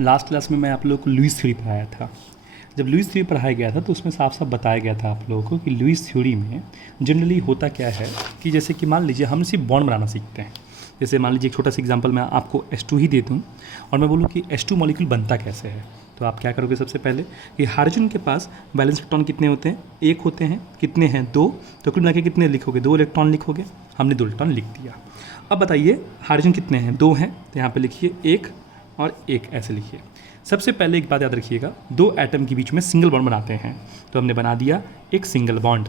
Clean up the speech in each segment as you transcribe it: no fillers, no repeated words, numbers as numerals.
Last class में मैं आप लोगों को लुईस थ्योरी पढ़ाया था। जब लुईस थ्योरी पढ़ाया गया था तो उसमें साफ साफ बताया गया था आप लोगों को कि लुईस थ्योरी में जनरली होता क्या है कि जैसे कि मान लीजिए हम सिर्फ बॉन्ड बनाना सीखते हैं। जैसे मान लीजिए एक छोटा सा एग्जांपल मैं आपको H2 ही दे दूँ और मैं बोलूँ कि H2 मॉलिक्यूल बनता कैसे है, तो आप क्या करोगे सबसे पहले कि हाइड्रोजन के पास वैलेंस इलेक्ट्रॉन कितने होते हैं, एक होते हैं, कितने हैं, दो, तो कुल मिला के कितने लिखोगे, 2 इलेक्ट्रॉन लिखोगे। हमने 2 इलेक्ट्रॉन लिख दिया। अब बताइए हाइड्रोजन कितने हैं, 2 हैं, तो यहाँ पे लिखिए 1 और 1 ऐसे लिखिए। सबसे पहले एक बात याद रखिएगा, 2 एटम के बीच में सिंगल बॉन्ड बनाते हैं, तो हमने बना दिया एक सिंगल बॉन्ड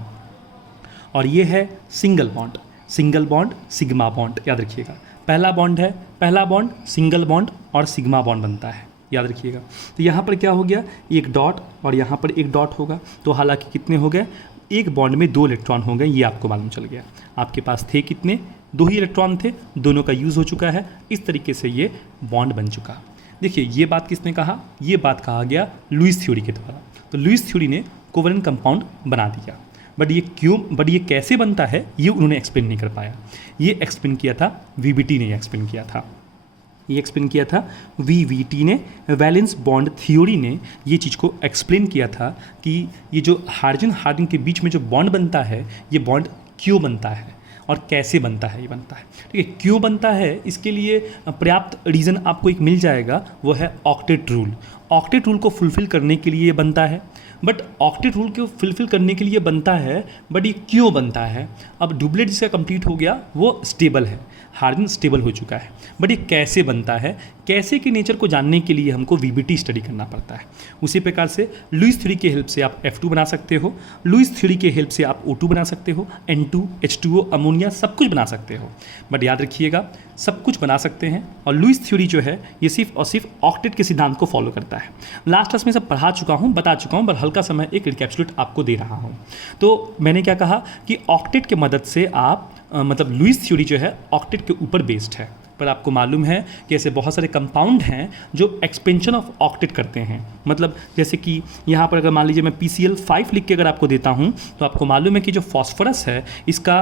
और ये है सिंगल बॉन्ड सिग्मा बॉन्ड। याद रखिएगा पहला बॉन्ड है, पहला बॉन्ड सिंगल बॉन्ड और सिग्मा बॉन्ड बनता है, याद रखिएगा। तो यहाँ पर क्या हो गया, एक डॉट और यहाँ पर एक डॉट होगा, तो हालांकि कितने हो गए, एक बॉन्ड में 2 इलेक्ट्रॉन हो गए, ये आपको मालूम चल गया। आपके पास थे कितने, 2 ही इलेक्ट्रॉन थे, दोनों का यूज़ हो चुका है, इस तरीके से ये बॉन्ड बन चुका। देखिए ये बात किसने कहा, ये बात कहा गया लुईस थ्योरी के द्वारा। तो लुईस थ्योरी ने कोवेलेंट कंपाउंड बना दिया, बट ये कैसे बनता है ये उन्होंने एक्सप्लेन नहीं कर पाया। ये एक्सप्लेन किया था VBT ने, एक्सप्लेन किया था VBT ने, वैलेंस बॉन्ड थ्योरी ने ये चीज़ को एक्सप्लेन किया था कि ये जो हाइड्रोजन के बीच में जो बॉन्ड बनता है, ये बॉन्ड क्यों बनता है और कैसे बनता है, ये बनता है। ठीक है, क्यों बनता है इसके लिए पर्याप्त रीज़न आपको एक मिल जाएगा, वो है ऑक्टेट रूल। ऑक्टेट रूल को फुलफ़िल करने के लिए ये बनता है, बट ऑक्टेट रूल को फुलफ़िल करने के लिए बनता है, बट ये क्यों बनता है। अब डुप्लेट जिसका कंप्लीट हो गया वो स्टेबल है, हाइड्रोजन स्टेबल हो चुका है, बट ये कैसे बनता है, कैसे के नेचर को जानने के लिए हमको VBT स्टडी करना पड़ता है। उसी प्रकार से लुईस थ्योरी के हेल्प से आप F2 बना सकते हो, लुईस थ्योरी के हेल्प से आप O2 बना सकते हो, N2, H2O, अमोनिया सब कुछ बना सकते हो। बट याद रखिएगा सब कुछ बना सकते हैं और लुईस थ्योरी जो है ये सिर्फ और सिर्फ ऑक्टेट के सिद्धांत को फॉलो करता है। लास्ट क्लास में सब पढ़ा चुका हूँ, बता चुका हूँ, बट हल्का समय एक रिकैप्सुलेट आपको दे रहा हूँ। तो मैंने क्या कहा कि ऑक्टेट के मदद से आप मतलब लुईस थ्योरी जो है ऑक्टेट के ऊपर बेस्ड है, पर आपको मालूम है कि ऐसे बहुत सारे कंपाउंड हैं जो एक्सपेंशन ऑफ ऑक्टेट करते हैं। मतलब जैसे कि यहाँ पर अगर मान लीजिए मैं PCl5 लिख के अगर आपको देता हूँ तो आपको मालूम है कि जो फॉस्फोरस है इसका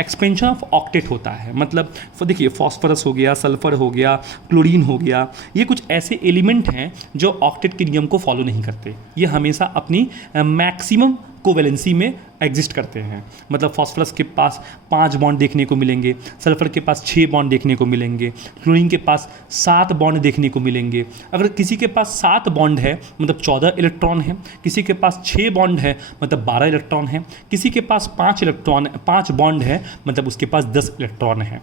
एक्सपेंशन ऑफ ऑक्टेट होता है। मतलब देखिए फॉस्फोरस हो गया, सल्फर हो गया, क्लोरीन हो गया, ये कुछ ऐसे एलिमेंट हैं जो ऑक्टेट के नियम को फॉलो नहीं करते, ये हमेशा अपनी मैक्सिमम कोवेलेंसी में एग्जिस्ट करते हैं। मतलब फॉस्फोरस के पास 5 बॉन्ड देखने को मिलेंगे, सल्फर के पास 6 बॉन्ड देखने को मिलेंगे, क्लोरीन के पास 7 बॉन्ड देखने को मिलेंगे। अगर किसी के पास 7 बॉन्ड है मतलब 14 इलेक्ट्रॉन है, किसी के पास 6 बॉन्ड है मतलब 12 इलेक्ट्रॉन है, किसी के पास 5 बॉन्ड है मतलब उसके पास 10 इलेक्ट्रॉन है।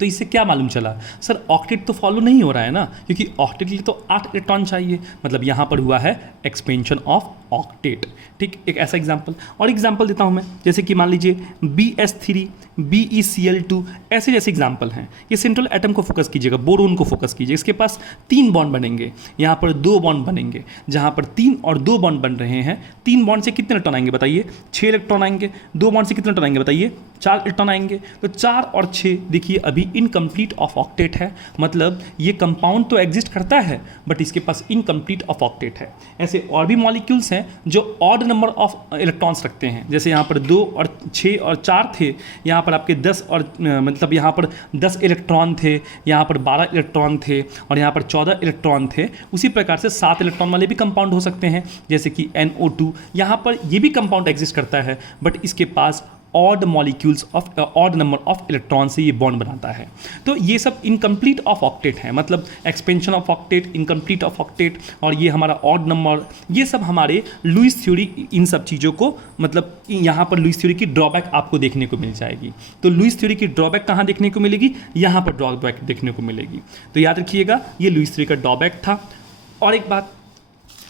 तो इससे क्या मालूम चला, सर ऑक्टेट तो फॉलो नहीं हो रहा है ना, क्योंकि ऑक्टेट के लिए तो 8 इलेक्ट्रॉन चाहिए, मतलब यहाँ पर हुआ है एक्सपेंशन ऑफ ऑक्टेट। ठीक, एक ऐसा एग्जांपल और एग्जांपल देता हूँ मैं, जैसे कि मान लीजिए BS3, BeCl2 ऐसे जैसे एग्जांपल हैं। ये सेंट्रल एटम को फोकस कीजिएगा, बोरोन को फोकस कीजिए, इसके पास 3 बॉन्ड बनेंगे, यहाँ पर 2 बॉन्ड बनेंगे, जहाँ पर 3 और 2 बॉन्ड बन रहे हैं। 3 बॉन्ड से कितने इलेक्ट्रॉन आएंगे बताइए, 6 इलेक्ट्रॉन आएंगे। 2 बॉन्ड से कितने इलेक्ट्रॉन आएंगे बताइए, 4 इलेक्ट्रॉन आएंगे। तो 4 और 6 देखिए अभी इनकम्प्लीट ऑफ ऑक्टेट है, मतलब ये कंपाउंड तो एग्जिस्ट करता है बट इसके पास इनकम्प्लीट ऑफ ऑक्टेट है। ऐसे और भी मॉलिक्यूल्स हैं जो ऑड नंबर ऑफ इलेक्ट्रॉन्स रखते हैं, जैसे यहाँ पर 2 और 6 और 4 थे, यहाँ पर आपके 10 और मतलब यहाँ पर 10 इलेक्ट्रॉन थे, यहाँ पर 12 इलेक्ट्रॉन थे और यहाँ पर 14 इलेक्ट्रॉन थे। उसी प्रकार से 7 इलेक्ट्रॉन वाले भी कंपाउंड हो सकते हैं, जैसे कि NO2, यहाँ पर ये भी कंपाउंड एग्जिस्ट करता है बट इसके पास odd molecules of odd number of electron से ये बॉन्ड बनाता है। तो ये सब इनकम्प्लीट ऑफ ऑक्टेट है, मतलब expansion of octet, incomplete of octet और ये हमारा ऑड नंबर, ये सब हमारे लुईस थ्योरी इन सब चीज़ों को मतलब यहाँ पर लुईस थ्योरी की ड्रॉबैक आपको देखने को मिल जाएगी। तो लुईस थ्योरी की ड्रॉबैक कहाँ देखने को मिलेगी, यहाँ पर ड्रॉबैक देखने को मिलेगी। तो याद रखिएगा ये लुईस थ्योरी का ड्रॉबैक था। और एक बात,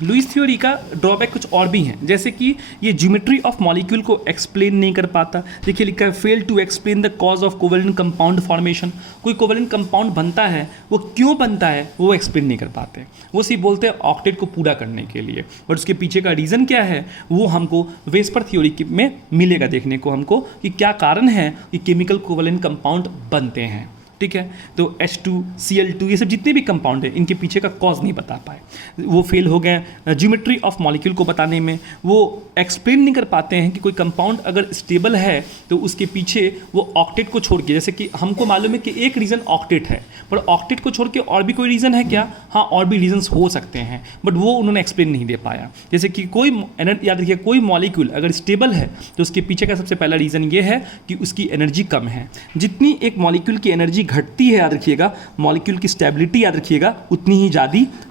लुईस थ्योरी का ड्रॉबैक कुछ और भी हैं, जैसे कि ये ज्योमेट्री ऑफ मॉलिक्यूल को एक्सप्लेन नहीं कर पाता। देखिए लिखा है fail to explain the cause of covalent compound formation. कोई कोवेलेंट कंपाउंड बनता है, वो क्यों बनता है वो एक्सप्लेन नहीं कर पाते, वो सिर्फ बोलते हैं ऑक्टेट को पूरा करने के लिए, बट उसके पीछे का रीज़न क्या है वो हमको वेस्पर थ्योरी में मिलेगा देखने को हमको, कि क्या कारण है कि केमिकल कोवेलेंट कंपाउंड बनते हैं। ठीक है, तो H2Cl2 ये सब जितने भी कंपाउंड है इनके पीछे का कॉज नहीं बता पाए, वो फेल हो गए ज्योमेट्री ऑफ मॉलिक्यूल को बताने में। वो एक्सप्लेन नहीं कर पाते हैं कि कोई कंपाउंड अगर स्टेबल है तो उसके पीछे वो ऑक्टेट को छोड़ के, जैसे कि हमको मालूम है कि एक रीज़न ऑक्टेट है पर ऑक्टेट को छोड़ के और भी कोई रीज़न है क्या? हाँ, और भी रीजंस हो सकते हैं, बट वो उन्होंने एक्सप्लेन नहीं दे पाया। जैसे कि कोई याद रखिए, कोई मॉलिक्यूल अगर स्टेबल है तो उसके पीछे का सबसे पहला रीज़न ये है कि उसकी एनर्जी कम है। जितनी एक मॉलिक्यूल की एनर्जी घटती है, याद रखिएगा, मॉलिक्यूल की स्टेबिलिटी याद रखिएगा उतनी ही ज़्यादा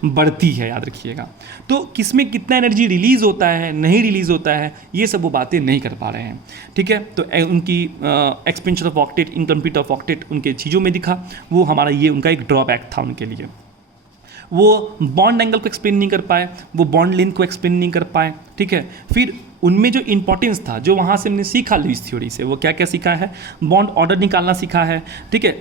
बढ़ती है, याद रखिएगा। तो किसमें कितना एनर्जी रिलीज होता है, नहीं रिलीज होता है, ये सब वो बातें नहीं कर पा रहे हैं। ठीक है, तो उनकी expansion of octet, incomplete of octet उनके चीज़ों में दिखा, वो हमारा ये उनका एक ड्रॉबैक था उनके लिए। वो बॉन्ड एंगल को एक्सप्लेन नहीं कर पाए, वो बॉन्ड लेंथ को एक्सप्लेन नहीं कर पाए। ठीक है, फिर उनमें जो इंपॉर्टेंस था, जो वहाँ से हमने सीखा लुईस थ्योरी से, वो क्या क्या सीखा है? बॉन्ड ऑर्डर निकालना सीखा है। ठीक है,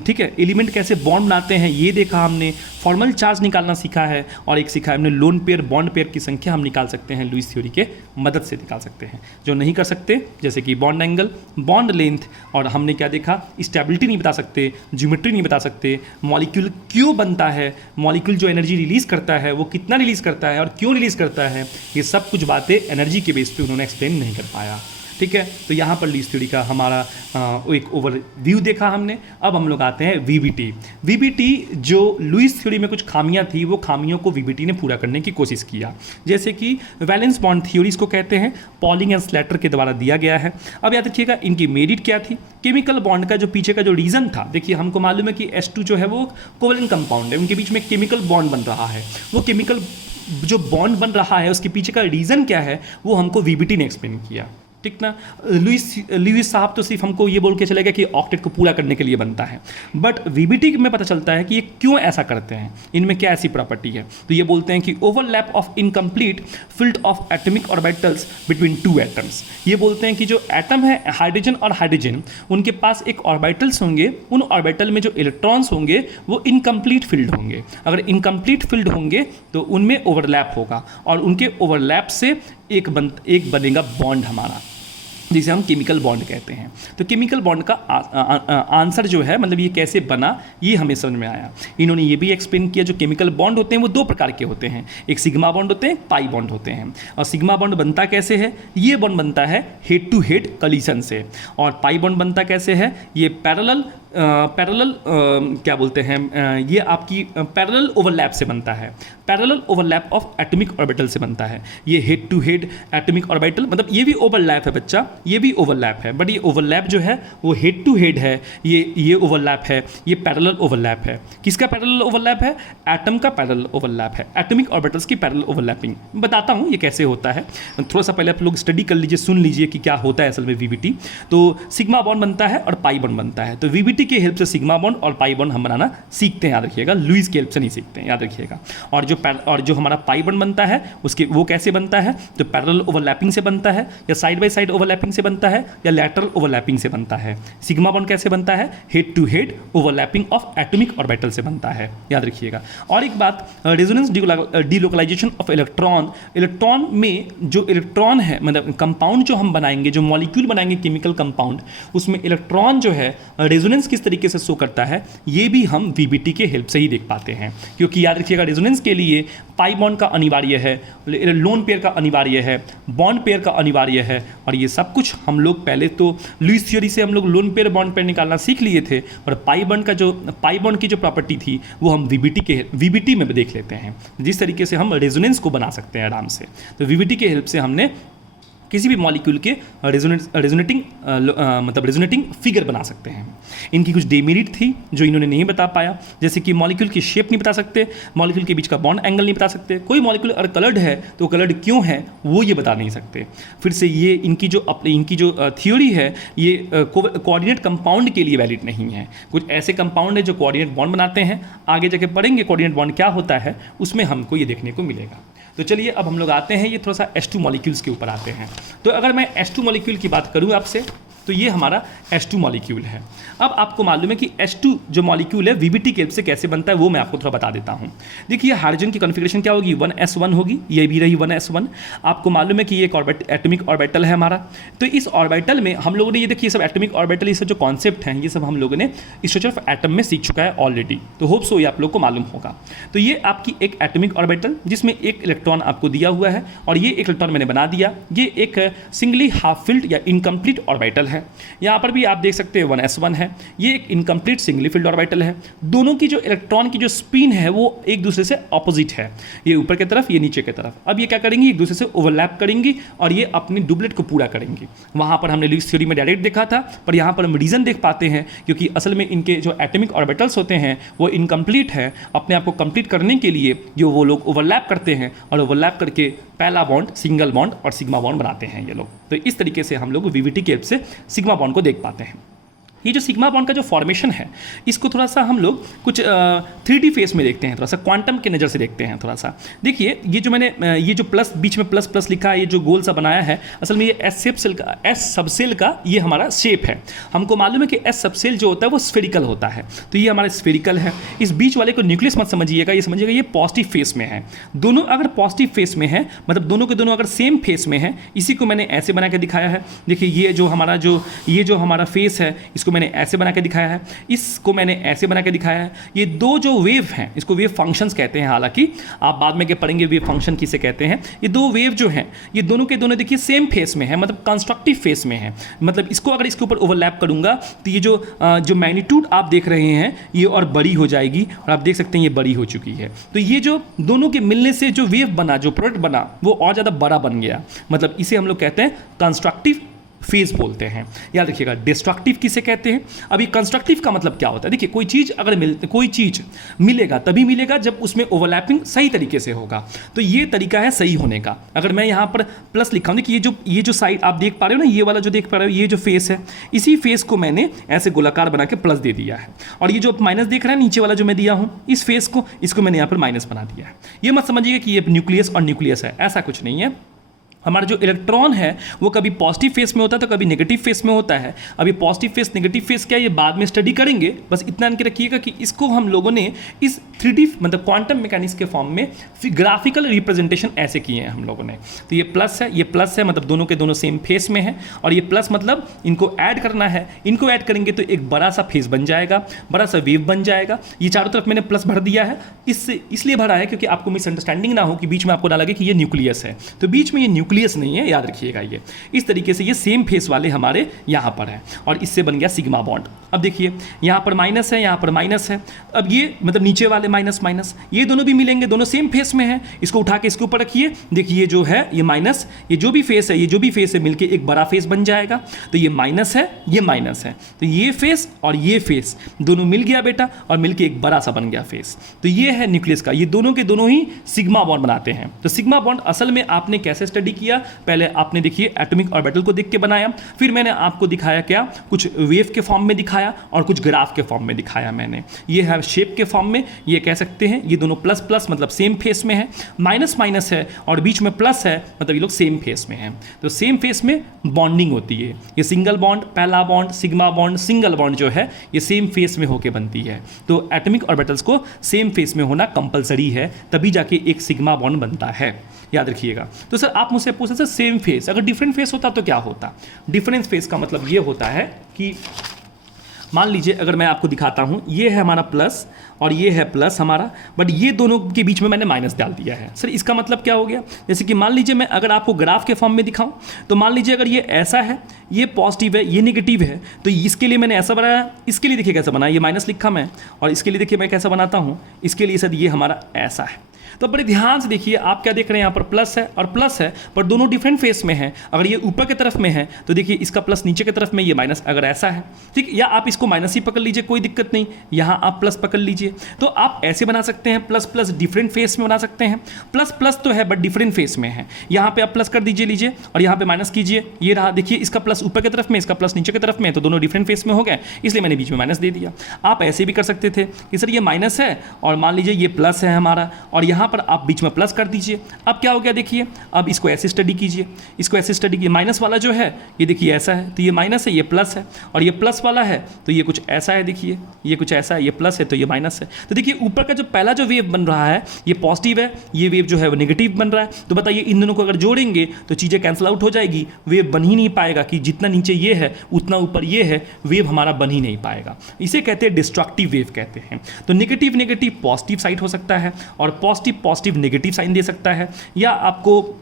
ठीक है, एलिमेंट कैसे बॉन्ड बनाते हैं ये देखा हमने, फॉर्मल चार्ज निकालना सीखा है, और एक सीखा है हमने लोन पेयर बॉन्ड पेयर की संख्या हम निकाल सकते हैं लुईस थ्योरी के मदद से निकाल सकते हैं। जो नहीं कर सकते, जैसे कि बॉन्ड एंगल, बॉन्ड लेंथ, और हमने क्या देखा, स्टेबिलिटी नहीं बता सकते, ज्योमेट्री नहीं बता सकते, मॉलिक्यूल क्यों बनता है, मॉलिक्यूल जो एनर्जी रिलीज़ करता है वो कितना रिलीज़ करता है और क्यों रिलीज़ करता है, ये सब कुछ बातें एनर्जी के बेस पे उन्होंने एक्सप्लेन नहीं कर पाया। ठीक है, तो यहाँ पर लुईस थ्योरी का हमारा एक ओवरव्यू देखा हमने। अब हम लोग आते हैं वीबीटी। वीबीटी, जो लुईस थ्योरी में कुछ खामियां थी, वो खामियों को वीबीटी ने पूरा करने की कोशिश किया। जैसे कि वैलेंस बॉन्ड थ्योरीज को कहते हैं, पॉलिंग एंड स्लेटर के द्वारा दिया गया है। अब याद रखिएगा, इनकी मेरिट क्या थी? केमिकल बॉन्ड का जो पीछे का जो रीज़न था, देखिए हमको मालूम है कि H2 जो है वो कोवेलेंट कंपाउंड है, उनके बीच में केमिकल बॉन्ड बन रहा है। वो केमिकल जो बॉन्ड बन रहा है उसके पीछे का रीज़न क्या है, वो हमको वीबीटी ने एक्सप्लेन किया। ठीक ना, लुईस साहब तो सिर्फ हमको ये बोल के चलेगा कि ऑक्टेट को पूरा करने के लिए बनता है, बट वीबीटी में पता चलता है कि ये क्यों ऐसा करते हैं, इनमें क्या ऐसी प्रॉपर्टी है। तो ये बोलते हैं कि overlap of incomplete field of atomic orbitals between two atoms. ये बोलते हैं कि जो एटम है, हाइड्रोजन और हाइड्रोजन, उनके पास एक ऑर्बिटल्स होंगे, उन ऑर्बिटल में जो इलेक्ट्रॉन्स होंगे वो इनकम्प्लीट फील्ड होंगे। अगर इनकम्प्लीट फील्ड होंगे तो उनमें ओवरलैप होगा, और उनके ओवरलैप से एक बनेगा बॉन्ड हमारा, जिसे हम केमिकल बॉन्ड कहते हैं। तो केमिकल बॉन्ड का आंसर जो है, मतलब ये कैसे बना, ये हमें समझ में आया। इन्होंने ये भी एक्सप्लेन किया, जो केमिकल बॉन्ड होते हैं वो दो प्रकार के होते हैं, एक सिग्मा बॉन्ड होते हैं, एक पाई बॉन्ड होते हैं। और सिग्मा बॉन्ड बनता कैसे है? ये बॉन्ड बनता है हेड टू हेड कलीशन से। और पाई बॉन्ड बनता कैसे है? ये पैरेलल क्या बोलते हैं, ये आपकी पैरेलल ओवरलैप से बनता है, parallel overlap of atomic orbital से बनता है। ये head to head atomic orbital, मतलब ये भी ओवरलैप है बच्चा, ये भी ओवरलैप है, बट ये ओवरलैप जो है वो हेड टू हेड है, ये ओवरलैप है, ये पैरेलल ओवरलैप है। किसका पैरेलल ओवरलैप है? एटम का पैरेलल ओवरलैप है, एटॉमिक ऑर्बिटल्स की पैरेलल ओवरलैपिंग। बताता हूँ ये कैसे होता है, थोड़ा सा पहले आप लोग स्टडी कर लीजिए, सुन लीजिए कि क्या होता है असल में वीबीटी। तो सिग्मा बॉन्ड बनता है और पाई बॉन्ड बनता है। तो वीबीटी की हेल्प से सिग्मा बॉन्ड और पाई बॉन्ड हम बनाना सीखते हैं, याद रखिएगा, लुईस की हेल्प से नहीं सीखते हैं, याद रखिएगा। और जो हमारा पाई बॉन्ड बनता है उसके वो कैसे बनता है? तो पैरेलल ओवरलैपिंग से बनता है, या साइड बाय साइड ओवरलैपिंग से बनता है, या लैटरल ओवरलैपिंग से बनता है। सिग्मा बॉन्ड कैसे बनता है? Head to head overlapping of atomic orbital से बनता है, याद रखिएगा। और एक बात, resonance delocalisation of electron, electron में जो इलेक्ट्रॉन है, मतलब कंपाउंड जो हम बनाएंगे, जो मॉलिक्यूल बनाएंगे केमिकल कंपाउंड, उसमें इलेक्ट्रॉन जो है रेजोनेंस किस तरीके से शो करता है, ये भी हम वीबीटी के हेल्प से ही देख पाते हैं। क्योंकि याद रखिएगा, रेजोनेंस के लिए पाई बॉन्ड का अनिवार्य है, लोन पेयर का अनिवार्य है, बॉन्ड पेयर का अनिवार्य है, और ये सब कुछ हम लोग पहले तो लुईस थ्योरी से हम लोग लोन पेयर बॉन्ड पेयर निकालना सीख लिए थे, और पाई बॉन्ड की जो प्रॉपर्टी थी वो हम वीबीटी में देख लेते हैं, जिस तरीके से हम रेजोनेंस को बना सकते हैं आराम से। तो वीबीटी के हेल्प से हमने किसी भी मॉलिक्यूल के रेजोनेटिंग फिगर बना सकते हैं। इनकी कुछ डेमेरिट थी जो इन्होंने नहीं बता पाया, जैसे कि मॉलिक्यूल की शेप नहीं बता सकते, मॉलिक्यूल के बीच का बॉन्ड एंगल नहीं बता सकते, कोई मॉलिक्यूल अगर कलर्ड है तो कलर्ड क्यों है वो ये बता नहीं सकते। फिर से ये इनकी जो थ्योरी है ये कोऑर्डिनेट कंपाउंड के लिए वैलिड नहीं है। कुछ ऐसे कंपाउंड है जो कोऑर्डिनेट बॉन्ड बनाते हैं, आगे जाके पढ़ेंगे कोऑर्डिनेट बॉन्ड क्या होता है, उसमें हमको ये देखने को मिलेगा। तो चलिए अब हम लोग आते हैं, ये थोड़ा सा H2 मॉलिक्यूल्स के ऊपर आते हैं। तो अगर मैं H2 मॉलिक्यूल की बात करूँ आपसे, तो ये हमारा H2 मॉलिक्यूल है। अब आपको मालूम है कि H2 जो मॉलिक्यूल है वीबीटी के हेल्प से कैसे बनता है, वो मैं आपको थोड़ा बता देता हूँ। देखिए हाइड्रोजन की कॉन्फ़िगरेशन क्या होगी, 1s1 होगी, ये भी रही 1s1। आपको मालूम है कि ये एक एटॉमिक ऑर्बिटल है हमारा। तो इस ऑर्बिटल में हम लोगों ने ये देखिए सब एटॉमिक ऑर्बिटल, ये सब जो कॉन्सेप्ट हैं ये सब हम लोगों ने स्ट्रक्चर ऑफ एटम में सीख चुका है ऑलरेडी। तो होप सो ये आप लोग को मालूम होगा। तो ये आपकी एक एटॉमिक ऑर्बिटल जिसमें एक इलेक्ट्रॉन आपको दिया हुआ है, और ये एक इलेक्ट्रॉन मैंने बना दिया। ये एक सिंगली हाफ फिल्ड या इनकम्प्लीट ऑर्बिटल है। है। यहाँ पर भी आप देख सकते हैं 1s1 है, ये एक इनकम्प्लीट सिंगली फील्ड ऑर्बिटल है। दोनों की जो इलेक्ट्रॉन की जो स्पिन है वो एक दूसरे से ऑपोजिट है, ये ऊपर की तरफ, ये नीचे की तरफ। अब ये क्या करेंगी, एक दूसरे से ओवरलैप करेंगी और ये अपनी डुबलेट को पूरा करेंगी। वहाँ पर हमने लुईस थ्योरी में डायरेक्ट देखा था, पर यहाँ पर हम रीजन देख पाते हैं क्योंकि असल में इनके जो एटॉमिक ऑर्बिटल्स होते हैं वो इनकम्प्लीट है। अपने आप को कंप्लीट करने के लिए जो वो लोग ओवरलैप करते हैं और ओवरलैप करके पहला बॉन्ड, सिंगल बॉन्ड और सिग्मा बॉन्ड बनाते हैं ये लोग। तो इस तरीके से हम लोग वीवीटी की हेल्प से सिग्मा बॉन्ड को देख पाते हैं। ये जो सिग्मा बॉन्ड का जो फॉर्मेशन है इसको थोड़ा सा हम लोग कुछ 3D फेस में देखते हैं, थोड़ा सा क्वांटम के नज़र से देखते हैं थोड़ा सा। देखिए ये जो मैंने ये जो प्लस बीच में प्लस प्लस लिखा है, ये जो गोल सा बनाया है, असल में ये एस सबसेल का ये हमारा शेप है। हमको मालूम है कि एस सबसेल जो होता है वो स्फेरिकल होता है, तो ये हमारा स्फेरिकल है। इस बीच वाले को न्यूक्लियस मत समझिएगा, ये समझिएगा ये पॉजिटिव फेस में है। दोनों अगर पॉजिटिव फेस में है मतलब दोनों के दोनों अगर सेम फेस में है, इसी को मैंने ऐसे बना के दिखाया है। देखिए ये जो हमारा फेस है इसको मैंने ऐसे बना के दिखाया है, इसको मैंने ऐसे बना के दिखाया है। ये दो जो वेव हैं इसको वेव फंक्शंस कहते हैं, हालांकि आप बाद में क्या पढ़ेंगे वेव फंक्शन किसे कहते हैं। ये दो वेव जो हैं ये दोनों के दोनों देखिए सेम फेस में है, मतलब कंस्ट्रक्टिव फेस में है। मतलब इसको अगर इसके ऊपर ओवरलैप करूंगा तो ये जो मैग्नीट्यूड आप देख रहे हैं ये और बड़ी हो जाएगी और आप देख सकते हैं ये बड़ी हो चुकी है। तो ये जो दोनों के मिलने से जो वेव बना, जो प्रोडक्ट बना वो और ज़्यादा बड़ा बन गया, मतलब इसे हम लोग कहते हैं कंस्ट्रक्टिव फेज बोलते हैं। याद रखिएगा डिस्ट्रक्टिव किसे कहते हैं। अभी कंस्ट्रक्टिव का मतलब क्या होता है, देखिए कोई चीज़ मिलेगा तभी मिलेगा जब उसमें ओवरलैपिंग सही तरीके से होगा। तो ये तरीका है सही होने का। अगर मैं यहाँ पर प्लस लिखा हूँ, देखिए ये जो साइड आप देख पा रहे हो ना, ये वाला जो देख पा रहे हो ये जो फेस है, इसी फेस को मैंने ऐसे गोलाकार बना के प्लस दे दिया है। और ये जो माइनस देख रहे हैं नीचे वाला जो मैं दिया हूँ इस फेस को, इसको मैंने यहाँ पर माइनस बना दिया है। ये मत समझिएगा कि ये न्यूक्लियस और न्यूक्लियस है, ऐसा कुछ नहीं है। हमारा जो इलेक्ट्रॉन है वो कभी पॉजिटिव फेस में होता है तो कभी नेगेटिव फेस में होता है। अभी पॉजिटिव फेस नेगेटिव फेस क्या है ये बाद में स्टडी करेंगे, बस इतना जान के रखिएगा कि इसको हम लोगों ने इस 3D मतलब क्वांटम मैकेनिक्स के फॉर्म में ग्राफिकल रिप्रेजेंटेशन ऐसे किए हैं हम लोगों ने। तो ये प्लस है मतलब दोनों के दोनों सेम फेस में है, और ये प्लस मतलब इनको ऐड करना है, इनको ऐड करेंगे तो एक बड़ा सा फेस बन जाएगा, बड़ा सा वेव बन जाएगा। ये चारों तरफ मैंने प्लस भर दिया है, इसलिए भरा है क्योंकि आपको मिसअंडरस्टैंडिंग ना हो कि बीच में आपको ना लगे कि ये न्यूक्लियस है। तो बीच में ये न्यूक्लियस नहीं है, याद रखिएगा। ये इस तरीके से ये सेम फेस वाले हमारे यहां पर है और इससे बन गया सिग्मा बॉन्ड। अब देखिए यहां पर माइनस है, यहां पर माइनस है। अब ये मतलब नीचे वाले माइनस माइनस ये दोनों भी मिलेंगे, दोनों सेम फेस में है। इसको उठा के इसके ऊपर रखिए, देखिए जो है ये माइनस, ये जो भी फेस है मिलके एक बड़ा फेस बन जाएगा। तो ये माइनस है, ये माइनस है, तो ये फेस और ये फेस दोनों मिल गया बेटा और मिलके एक बड़ा सा बन गया फेस। तो ये है न्यूक्लियस का, ये दोनों के दोनों ही सिग्मा बॉन्ड बनाते हैं। तो सिग्मा बॉन्ड असल में आपने कैसे स्टडी किया, पहले आपने देखिए एटॉमिक ऑर्बिटल को देख के बनाया, फिर मैंने आपको दिखाया क्या, कुछ वेव के फॉर्म में दिखाया और कुछ ग्राफ के फॉर्म में दिखाया मैंने। ये है शेप के फॉर्म में, ये कह सकते हैं ये दोनों प्लस प्लस मतलब सेम फेस में है, माइनस माइनस है और बीच में प्लस है मतलब ये लोग सेम फेस में हैं। तो सेम फेस में बॉन्डिंग होती है, ये सिंगल बॉन्ड, पहला bond, sigma bond, single bond जो है ये सेम फेस में होके बनती है। तो एटॉमिक ऑर्बिटल्स को सेम फेस में होना कंपलसरी है, तभी जाके एक सिग्मा बॉन्ड बनता है, याद रखिएगा। तो सर आप मुझसे पूछ सकते हैं सेम फेस, अगर डिफरेंट फेस होता तो क्या होता। डिफरेंस फेस का मतलब ये होता है कि मान लीजिए अगर मैं आपको दिखाता हूँ, ये है हमारा प्लस और ये है प्लस हमारा, बट ये दोनों के बीच में मैंने माइनस डाल दिया है। सर इसका मतलब क्या हो गया, जैसे कि मान लीजिए मैं अगर आपको ग्राफ के फॉर्म में दिखाऊं तो मान लीजिए अगर ये ऐसा है, ये पॉजिटिव है, ये नेगेटिव है, तो इसके लिए मैंने ऐसा बनाया, इसके लिए देखिए कैसा बना, ये माइनस लिखा मैं, और इसके लिए देखिए मैं कैसा बनाता हूँ, इसके लिए सर ये हमारा ऐसा है। तो बड़े ध्यान से देखिए, आप क्या देख रहे हैं, यहाँ पर प्लस है और प्लस है, पर दोनों डिफरेंट फेस में है। अगर ये ऊपर की तरफ में है तो देखिए इसका प्लस नीचे की तरफ में, ये माइनस अगर ऐसा है, ठीक, या आप इसको माइनस ही पकड़ लीजिए, कोई दिक्कत नहीं, यहाँ आप प्लस पकड़ लीजिए। तो आप ऐसे बना सकते हैं, प्लस प्लस डिफरेंट फेस में बना सकते हैं। प्लस प्लस तो है बट डिफरेंट फेस में है, यहाँ पे आप प्लस कर दीजिए लीजिए और यहाँ पे माइनस कीजिए, ये रहा, देखिए इसका प्लस ऊपर की तरफ में, इसका प्लस नीचे की तरफ में, तो दोनों डिफरेंट फेस में हो गए, इसलिए मैंने बीच में माइनस दे दिया। आप ऐसे भी कर सकते थे कि सर ये माइनस है और मान लीजिए ये प्लस है हमारा, और यहाँ पर आप बीच में प्लस कर दीजिए। अब क्या हो गया देखिए, अब इसको ऐसे स्टडी कीजिए, इसको ऐसे स्टडी कीजिए। माइनस वाला जो है ये देखिए ऐसा है, तो ये माइनस है, ये प्लस है, और ये प्लस वाला है तो ये कुछ ऐसा है, देखिए ये कुछ ऐसा है, ये प्लस है तो ये माइनस है। तो देखिए ऊपर का जो पहला जो वेव बन रहा है ये पॉजिटिव है, ये वेव जो है वो नेगेटिव बन रहा है। तो बताइए इन दोनों को अगर जोड़ेंगे तो चीज़ें कैंसिल आउट हो जाएगी, वेव बन ही नहीं पाएगा, कि जितना नीचे ये है उतना ऊपर ये है, वेव हमारा बन ही नहीं पाएगा। इसे कहते हैं डिस्ट्रक्टिव वेव कहते हैं। तो नेगेटिव नेगेटिव पॉजिटिव साइड हो सकता है और पॉजिटिव पॉजिटिव नेगेटिव साइन दे सकता है, या आपको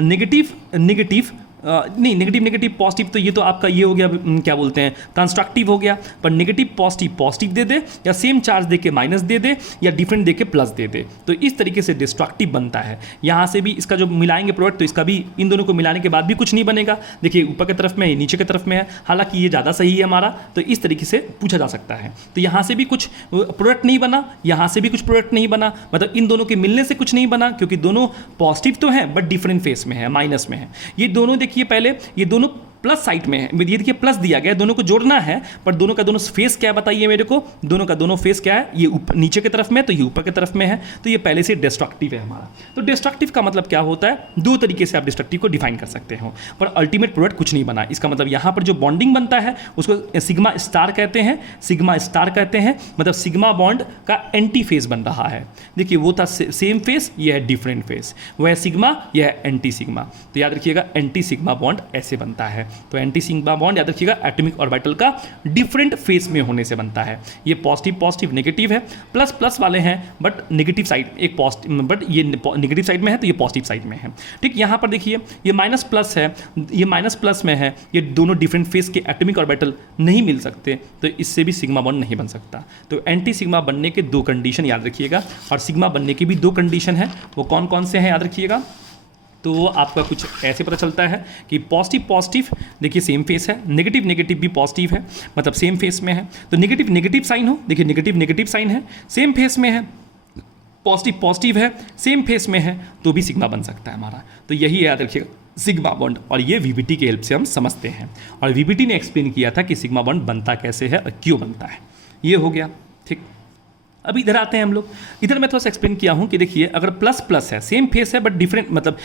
नेगेटिव नेगेटिव नहीं, नेगेटिव नेगेटिव पॉजिटिव तो ये तो आपका ये हो गया, क्या बोलते हैं, कंस्ट्रक्टिव हो गया। पर नेगेटिव पॉजिटिव पॉजिटिव दे दे, या सेम चार्ज दे के माइनस दे दे, या डिफरेंट दे के प्लस दे दे, तो इस तरीके से डिस्ट्रक्टिव बनता है। यहाँ से भी इसका जो मिलाएंगे प्रोडक्ट, तो इसका भी इन दोनों को मिलाने के बाद भी कुछ नहीं बनेगा। देखिए ऊपर की तरफ में है, नीचे की तरफ में है, हालांकि ये ज़्यादा सही है हमारा, तो इस तरीके से पूछा जा सकता है। तो यहाँ से भी कुछ प्रोडक्ट नहीं बना, यहाँ से भी कुछ प्रोडक्ट नहीं बना, मतलब इन दोनों के मिलने से कुछ नहीं बना, क्योंकि दोनों पॉजिटिव तो हैं बट डिफरेंट फेस में है, माइनस में है। ये दोनों देखिए पहले, ये दोनों प्लस साइड में है, ये देखिए प्लस दिया गया है, दोनों को जोड़ना है, पर दोनों का दोनों फेस क्या है बताइए मेरे को, दोनों का दोनों फेस क्या है, ये नीचे की तरफ में, तो ये ऊपर की तरफ में है, तो ये पहले से डिस्ट्रक्टिव है हमारा। तो डिस्ट्रक्टिव का मतलब क्या होता है, दो तरीके से आप डिस्ट्रक्टिव को डिफाइन कर सकते हो, पर अल्टीमेट प्रोडक्ट कुछ नहीं बना। इसका मतलब यहाँ पर जो बॉन्डिंग बनता है उसको सिग्मा स्टार कहते हैं, सिग्मा स्टार कहते हैं, मतलब सिग्मा बॉन्ड का एंटी फेस बन रहा है। देखिए वो था सेम फेस, ये है डिफरेंट फेस, वह है सिग्मा, यह है एंटी सिग्मा। तो याद रखिएगा एंटी सिग्मा बॉन्ड ऐसे बनता है। तो एंटी सिग्मा बॉन्ड याद रखिएगा एटॉमिक ऑर्बिटल का डिफरेंट फेस में होने से बनता है। ये पॉजिटिव पॉजिटिव नेगेटिव है, प्लस प्लस वाले हैं बट नेगेटिव साइड, एक पॉजिटिव बट ये नेगेटिव साइड में है, तो ये पॉजिटिव साइड में है। ठीक, यहाँ पर देखिए ये माइनस प्लस है, ये माइनस प्लस में है, ये दोनों डिफरेंट फेस के एटॉमिक ऑर्बिटल नहीं मिल सकते, तो इससे भी सिग्मा बॉन्ड नहीं बन सकता। तो एंटी सिग्मा बनने के दो कंडीशन याद रखिएगा, और सिग्मा बनने की भी दो कंडीशन है। वो कौन कौन से हैं याद रखिएगा। तो वो आपका कुछ ऐसे पता चलता है कि पॉजिटिव पॉजिटिव देखिए सेम फेस है, नेगेटिव नेगेटिव भी पॉजिटिव है, मतलब सेम फेस में है। तो नेगेटिव नेगेटिव साइन हो, देखिए नेगेटिव नेगेटिव साइन है, सेम फेस में है, पॉजिटिव पॉजिटिव है, सेम फेस में है, तो भी सिग्मा बन सकता है हमारा। तो यही याद रखिएगा सिग्मा बॉन्ड, और ये वीबीटी के हेल्प से हम समझते हैं। और वीबीटी ने एक्सप्लेन किया था कि सिग्मा बॉन्ड बनता कैसे है और क्यों बनता है। ये हो गया, ठीक। अब इधर आते हैं हम लोग। इधर मैं थोड़ा सा एक्सप्लेन किया हूँ कि देखिए अगर प्लस प्लस है, सेम फेस है बट डिफरेंट, मतलब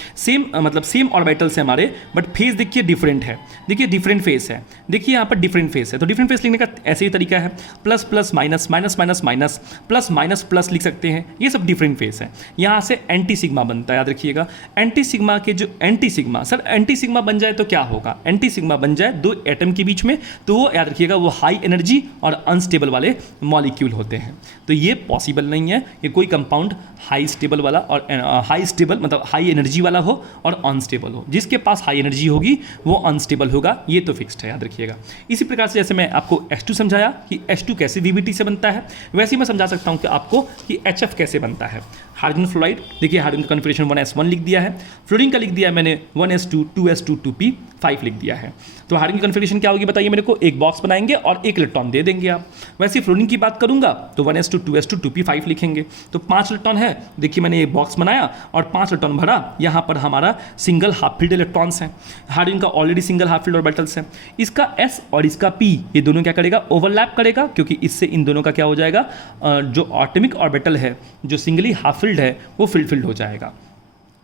सेम ऑर्बिटल्स है हमारे, बट फेस देखिए डिफरेंट है। देखिए डिफरेंट फेस है, देखिए यहाँ पर डिफरेंट फेस है, तो डिफरेंट फेस लिखने का ऐसे ही तरीका है, plus plus minus, minus minus minus, plus minus plus लिख सकते हैं। ये सब डिफरेंट फेस है। यहाँ से एंटी सिग्मा बनता है, याद रखिएगा। एंटी सिग्मा के जो anti sigma, sir anti sigma बन जाए तो क्या होगा, एंटी सिग्मा बन जाए दो एटम के बीच में, तो वो याद रखिएगा वो हाई एनर्जी और अनस्टेबल वाले मॉलिक्यूल होते हैं। तो ये पॉसिबल नहीं है कि कोई कंपाउंड हाई स्टेबल वाला और हाई स्टेबल मतलब हाई एनर्जी वाला हो और अनस्टेबल हो। जिसके पास हाई एनर्जी होगी वो अनस्टेबल होगा, ये तो फिक्स्ड है, याद रखिएगा। इसी प्रकार से जैसे मैं आपको H2 समझाया कि H2 कैसे VBT से बनता है, वैसे ही मैं समझा सकता हूँ कि आपको कि HF कैसे बनता है। हाइड्रोजन फ्लोराइड, देखिए हाइड्रोजन का कॉन्फिगरेशन 1s1 लिख दिया है, फ्लोरीन का लिख दिया है मैंने 1s2 2s2 2p5 लिख दिया है। तो हाइड्रोजन की कॉन्फिगरेशन क्या होगी बताइए मेरे को, एक बॉक्स बनाएंगे और एक इलेक्ट्रॉन दे देंगे आप। वैसे फ्लोरीन की बात करूंगा तो 1s2 2s2 2p5 लिखेंगे, तो 5 इलेक्ट्रॉन है। देखिए मैंने एक बॉक्स बनाया और 5 इलेक्ट्रॉन भरा, यहाँ पर हमारा सिंगल हाफ फील्ड इलेक्ट्रॉन्स हैं, हाइड्रोजन का already single half field orbitals हैं। इसका S और इसका P ये दोनों क्या करेगा, ओवरलैप करेगा, क्योंकि इससे इन दोनों का क्या हो जाएगा, जो एटॉमिक ऑर्बिटल है जो सिंगली हाफ फील्ड है वो फील्ड हो जाएगा।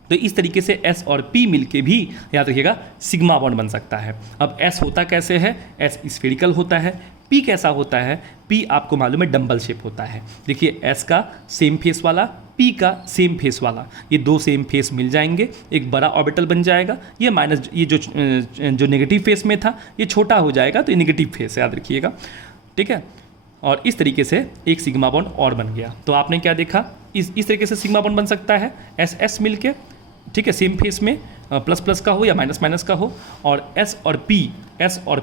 तो इस तरीके से S और P मिलके भी याद रखिएगा सिग्मा बॉन्ड बन सकता है। अब S होता कैसे है, S स्फेरिकल होता है। P कैसा होता है, P आपको मालूम है डम्बल शेप होता है। देखिए S का सेम फेस वाला, P का सेम फेस वाला, ये दो सेम फेस मिल जाएंगे, एक बड़ा ऑर्बिटल बन जाएगा। ये माइनस, ये जो नेगेटिव फेस में था ये छोटा हो जाएगा, तो ये नेगेटिव फेस है, याद रखिएगा, ठीक है। और इस तरीके से एक सिग्मा बॉन्ड और बन गया। तो आपने क्या देखा, इस तरीके से सिग्मा बॉन्ड बन सकता है, S मिलके, ठीक है, सेम फेस में प्लस प्लस का हो या माइनस माइनस का हो, और S और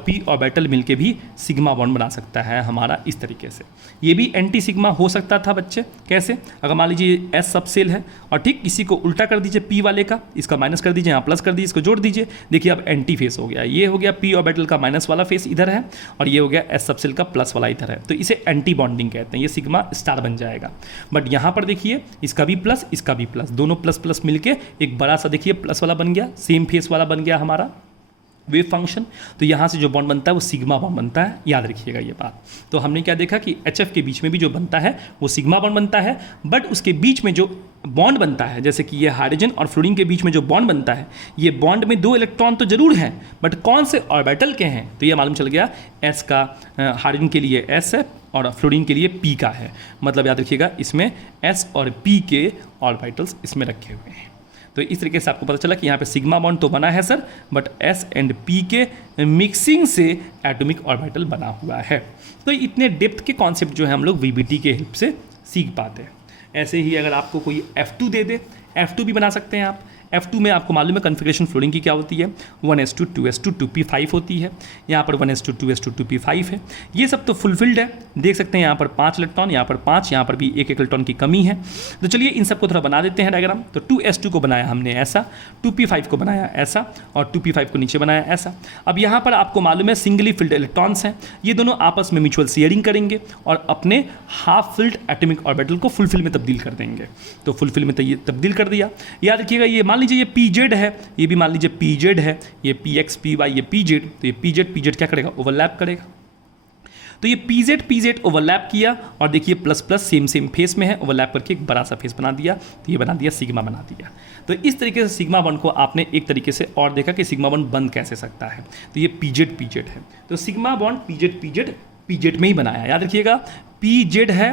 P ऑर्बिटल मिलके भी सिग्मा बॉन्ड बना सकता है हमारा इस तरीके से। ये भी एंटी सिग्मा हो सकता था बच्चे, कैसे, अगर मान लीजिए S सब सेल है और ठीक इसी को उल्टा कर दीजिए P वाले का, इसका माइनस कर दीजिए, यहाँ प्लस कर दीजिए, इसको जोड़ दीजिए। देखिए अब एंटी फेस हो गया, ये हो गया P ऑर्बिटल का माइनस वाला फेस इधर है, और ये हो गया S सब सेल का प्लस वाला इधर है, तो इसे एंटी बॉन्डिंग कहते हैं, ये सिग्मा स्टार बन जाएगा। बट यहाँ पर देखिए इसका भी प्लस, इसका भी प्लस, दोनों प्लस प्लस मिलके एक बड़ा सा देखिए प्लस वाला बन गया, सेम फेस वाला बन गया हमारा वेव फंक्शन। तो यहाँ से जो बॉन्ड बनता है वो सिग्मा बॉन्ड बनता है, याद रखिएगा ये बात। तो हमने क्या देखा कि HF के बीच में भी जो बनता है वो सिग्मा बॉन्ड बनता है, बट उसके बीच में जो बॉन्ड बनता है, जैसे कि ये हाइड्रोजन और फ्लोरीन के बीच में जो बॉन्ड बनता है, ये बॉन्ड में 2 इलेक्ट्रॉन तो जरूर हैं, बट कौन से ऑर्बिटल के हैं, तो ये मालूम चल गया S का हाइड्रोजन के लिए S है और फ्लोरीन के लिए P का है। मतलब याद रखिएगा इसमें S और P के ऑर्बिटल्स इसमें रखे हुए हैं। तो इस तरीके से आपको पता चला कि यहाँ पे सिग्मा बॉन्ड तो बना है sir, but S and P के मिक्सिंग से एटॉमिक ऑर्बिटल बना हुआ है। तो इतने डेप्थ के कॉन्सेप्ट जो है हम लोग VBT के हेल्प से सीख पाते हैं। ऐसे ही अगर आपको कोई F2 दे दे, F2 भी बना सकते हैं आप। F2 में आपको मालूम है कन्फिग्रेशन फ्लोरीन की क्या होती है, 1s2 2s2 2p5 होती है, यहाँ पर 1s2 2s2 2p5 है। ये सब तो फुलफिल्ड है, देख सकते हैं यहाँ पर 5 इलेक्ट्रॉन, यहाँ पर 5, यहाँ पर भी एक इलेक्ट्रॉन की कमी है। तो चलिए इन सबको थोड़ा बना देते हैं डायग्राम। तो 2s2 को बनाया हमने ऐसा, 2p5 को बनाया ऐसा और 2p5 को नीचे बनाया ऐसा। अब यहाँ पर आपको मालूम है सिंगली फिल्ड इलेक्ट्रॉन्स हैं, ये दोनों आपस में म्यूचुअल शेयरिंग करेंगे और अपने हाफ फिल्ड एटॉमिक ऑर्बिटल को फुलफिल में तब्दील कर देंगे। तो फुलफिल में तब्दील कर दिया। याद रखिएगा ये मान लीजिए ये pz है, ये भी मान लीजिए pz है, ये px py ये pz, तो ये pz क्या करेगा, ओवरलैप करेगा। तो ये pz ओवरलैप किया और देखिए प्लस प्लस सेम फेस में है, ओवरलैप करके एक बड़ा सा फेस बना दिया, तो ये बना दिया सिग्मा बना दिया। तो इस तरीके से सिग्मा बॉन्ड को आपने एक तरीके से और देखा कि सिग्मा बॉन्ड बन कैसे सकता है। तो ये pz है, तो सिग्मा बॉन्ड pz में ही बनाया। याद रखिएगा pz है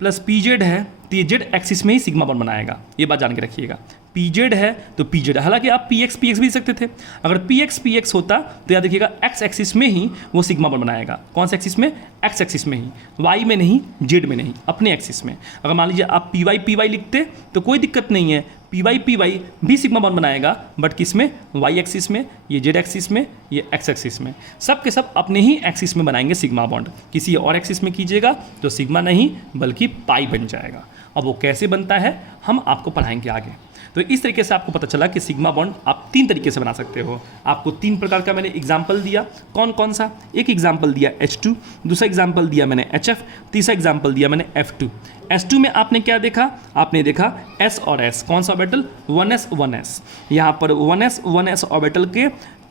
प्लस pz है, तो ये जेड एक्सिस में ही सिग्मा बॉन्ड बनाएगा, ये बात जान के रखिएगा। pz है तो pz, हालांकि आप px भी दे सकते थे, अगर px होता तो याद रखिएगा x एक्सिस में ही वो सिग्मा बॉन्ड बनाएगा। कौन सा एक्सिस में, x एक्सिस में ही, y में नहीं, z में नहीं, अपने एक्सिस में। अगर मान लीजिए आप py लिखते तो कोई दिक्कत नहीं है, py भी सिग्मा बॉन्ड बनाएगा, बट किस में, y एक्सिस में, ये z एक्सिस में, ये x एक्सिस में, सब के सब अपने ही एक्सिस में बनाएंगे सिग्मा बॉन्ड। किसी और एक्सिस में कीजिएगा तो सिग्मा नहीं बल्कि पाई बन जाएगा। अब वो कैसे बनता है हम आपको पढ़ाएंगे आगे। तो इस तरीके से आपको पता चला कि सिग्मा बॉन्ड आप 3 तरीके से बना सकते हो। आपको 3 प्रकार का मैंने एग्जाम्पल दिया, कौन कौन सा, एक एग्जाम्पल दिया H2, दूसरा एग्जाम्पल दिया मैंने HF, तीसरा एग्जाम्पल दिया मैंने F2। S2 में आपने क्या देखा, आपने देखा S और S, कौन सा ऑर्बिटल, 1s 1s, यहाँ पर 1s ऑर्बिटल के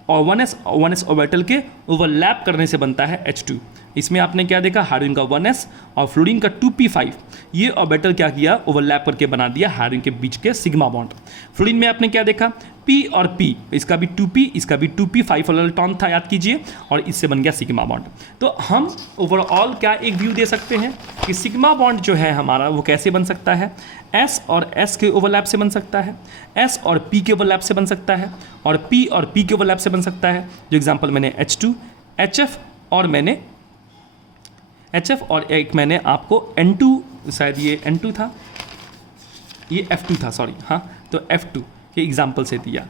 और 1s ऑर्बिटल के ओवरलैप करने से बनता है H2। इसमें आपने क्या देखा, हाइड्रोजन का 1s और फ्लोरीन का 2p5, ये ऑर्बिटल क्या किया, ओवरलैप करके बना दिया हाइड्रोजन के बीच के सिग्मा बॉन्ड। फ्लोरीन में आपने क्या देखा, p और p, इसका भी 2p इसका भी 2p5 इलेक्ट्रॉन था, याद कीजिए, और इससे बन गया सिग्मा बॉन्ड। तो हम ओवरऑल क्या एक व्यू दे सकते हैं कि सिग्मा बॉन्ड जो है हमारा वो कैसे बन सकता है, s और s के ओवरलैप से बन सकता है, s और p के ओवरलैप से बन सकता है, और p और p के ओवरलैप से बन सकता है। जो एग्जांपल मैंने H2, HF और एक मैंने आपको N2, शायद ये N2 था, ये F2 था, सॉरी, हाँ, तो F2 के एग्जाम्पल से दिया।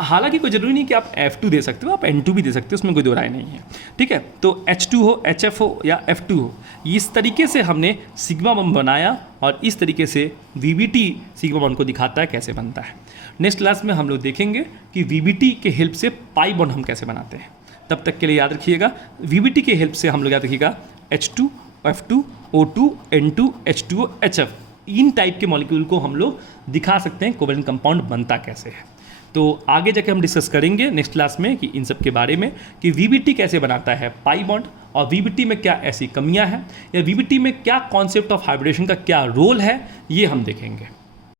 हालांकि कोई ज़रूरी नहीं कि आप F2 दे सकते हो, आप N2 भी दे सकते हो, उसमें कोई दो राय नहीं है, ठीक है। तो H2 हो, HF हो या F2 हो, इस तरीके से हमने सिग्मा बॉन्ड बनाया और इस तरीके से VBT सिग्मा बॉन्ड को दिखाता है कैसे बनता है। नेक्स्ट क्लास में हम लोग देखेंगे कि VBT के हेल्प से पाई बॉन्ड हम कैसे बनाते हैं। तब तक के लिए याद रखिएगा VBT के हेल्प से हम लोग याद रखिएगा H2, F2, O2, N2, H2O, HF, इन टाइप के मॉलिक्यूल को हम लोग दिखा सकते हैं कोवेलेंट कंपाउंड बनता कैसे है। तो आगे जाके हम डिस्कस करेंगे नेक्स्ट क्लास में कि इन सब के बारे में कि VBT कैसे बनाता है पाई बॉन्ड, और VBT में क्या ऐसी कमियां हैं या VBT में क्या कॉन्सेप्ट ऑफ हाइब्रिडेशन का क्या रोल है, ये हम देखेंगे।